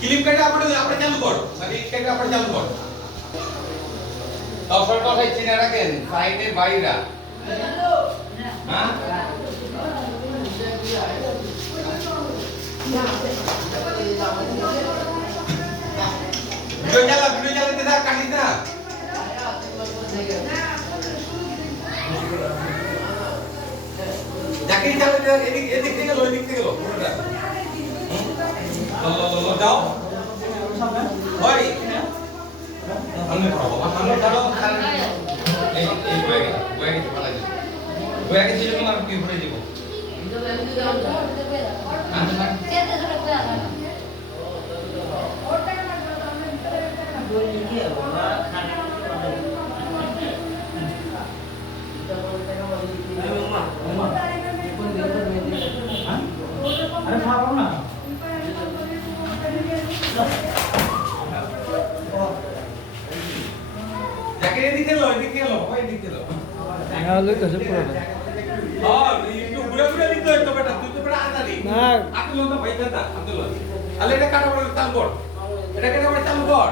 clip কেটে આપણે ચાલુ কর মানে কেটে આપણે চালু কর দর্শকটা ভাই চিনে রাখেন সাইডে বাইরা হ্যাঁ ভিডিও চালাতে থাক কাটিস না যাকে চালাতে এদিক থেকে গেল এদিক থেকে গেল পুরোটা লো যাও ওই সামনে পড়ো বাবা সামনে ধরো এই বয়ে গেছে ভালো আছে বয়ে গেছে যখন আর কি ঘুরে যাব যাকে এদিকে লো ওই দিকে লো না লই তো পুরো একটু ঘুরে ঘুরে দিতে হইতো বেটা তুই তো বেটা আদারি না আকে লো না ভাই দাদা আকে লো আলে এটা কাটা বড় চালু কর এটা কেটে বড় চালু কর